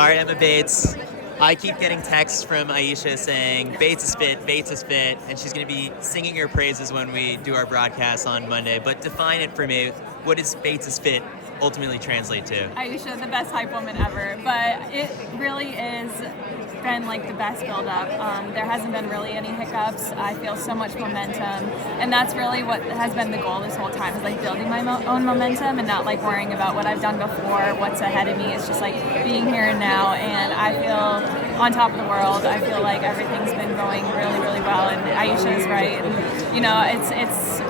All right, Emma Bates. I keep getting texts from Aisha saying Bates is fit, and she's going to be singing your praises when we do our broadcast on Monday. But define it for me. What does Bates is fit ultimately translate to? Aisha, the best hype woman ever, but it really is been like the best build-up. There hasn't been really any hiccups. I feel so much momentum, and that's really what has been the goal this whole time, is like building my own momentum and not like worrying about what I've done before, what's ahead of me. It's just like being here and now, and I feel on top of the world. I feel like everything's been going really, really well, and Aisha is right. And, you know, it's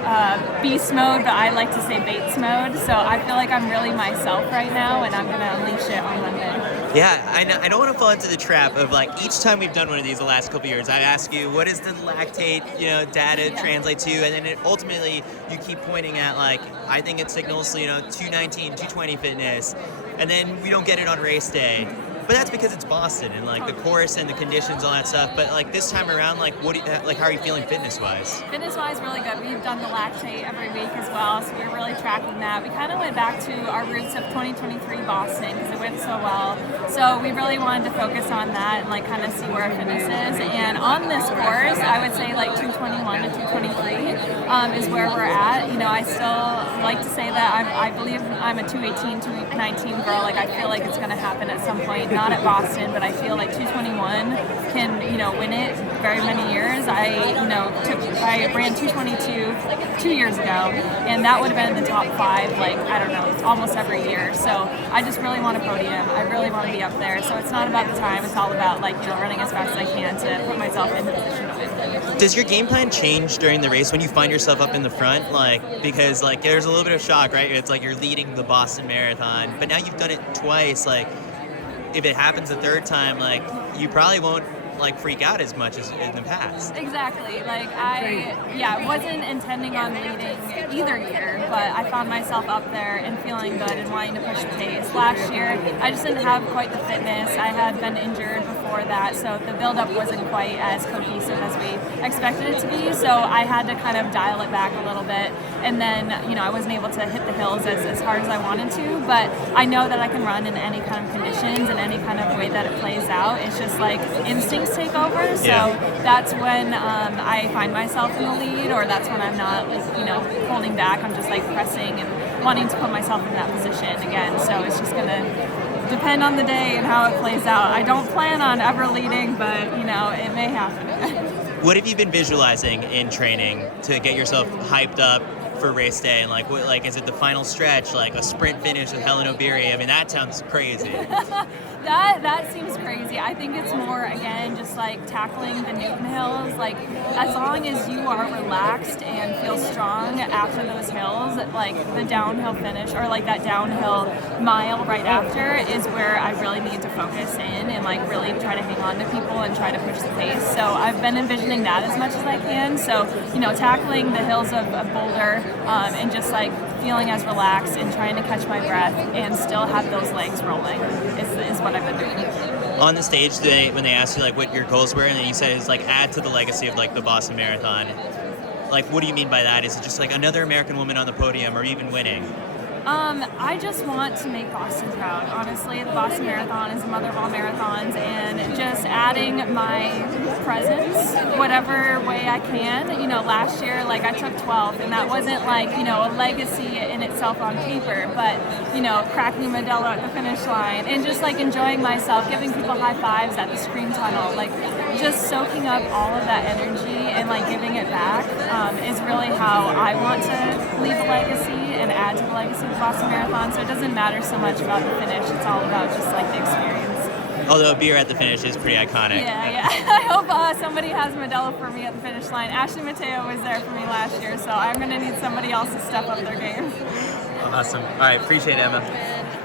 beast mode, but I like to say Bates mode. So I feel like I'm really myself right now, and I'm gonna unleash it on Monday. Yeah, I don't want to fall into the trap of like each time we've done one of these the last couple years, I ask you what does the lactate data translate to, and then ultimately you keep pointing at like I think it signals 219, 220 fitness, and then we don't get it on race day. But that's because it's Boston and like the course and the conditions, all that stuff. But like this time around, like how are you feeling fitness-wise? Fitness-wise, really good. We've done the lactate every week as well, so we're really tracking that. We kind of went back to our roots of 2023 Boston because it went so well. So we really wanted to focus on that and like kind of see where our fitness is. And on this course, I would say like 221 to 223 is where we're at. I still like to say that I believe I'm a 218, 219 girl. Like I feel like it's going to happen at some point. Not at Boston, but I feel like 221 can, win it very many years. I ran 222 2 years ago, and that would have been in the top 5, like, I don't know, almost every year. So I just really want a podium. I really want to be up there. So it's not about the time. It's all about, running as fast as I can to put myself in the position to win. Does your game plan change during the race when you find yourself up in the front? Because there's a little bit of shock, right? It's like you're leading the Boston Marathon, but now you've done it twice, if it happens a third time, you probably won't freak out as much as in the past. Exactly. I wasn't intending on leading either year, but I found myself up there and feeling good and wanting to push the pace. Last year, I just didn't have quite the fitness. I had been injured before that, so the build-up wasn't quite as cohesive as we expected it to be, so I had to kind of dial it back a little bit, and then, I wasn't able to hit the hills as hard as I wanted to, but I know that I can run in any kind of conditions and any kind of way that it plays out. It's just instincts take over, so that's when I find myself in the lead, or that's when I'm not holding back. I'm just pressing and wanting to put myself in that position again. So it's just gonna depend on the day and how it plays out. I don't plan on ever leading, but it may happen. What have you been visualizing in training to get yourself hyped up for race day? And is it the final stretch, a sprint finish with Helen Obiri? I mean, that sounds crazy. That seems crazy. I think it's more, again, just tackling the Newton hills. As long as you are relaxed and feel strong after those hills, the downhill finish or that downhill mile right after is where I really need to focus in and really try to hang on to people and try to push the pace. So I've been envisioning that as much as I can. So, tackling the hills of Boulder and just feeling as relaxed and trying to catch my breath and still have those legs rolling is what I've been doing. On the stage today, when they asked you what your goals were, and then you said it's add to the legacy of the Boston Marathon, what do you mean by that? Is it just another American woman on the podium or even winning? I just want to make Boston proud. Honestly, the Boston Marathon is the mother of all marathons, and just adding my presence, whatever way I can. Last year, I took 12th, and that wasn't a legacy in itself on paper, but cracking a medal at the finish line and just enjoying myself, giving people high fives at the scream tunnel, just soaking up all of that energy and giving it back is really how I want to leave a legacy and add to the legacy of the Boston Marathon. So it doesn't matter so much about the finish. It's all about just the experience. Although a beer at the finish is pretty iconic. Yeah. I hope somebody has a medal for me at the finish line. Ashley Mateo was there for me last year, so I'm going to need somebody else to step up their game. Awesome. All right. Appreciate it, Emma.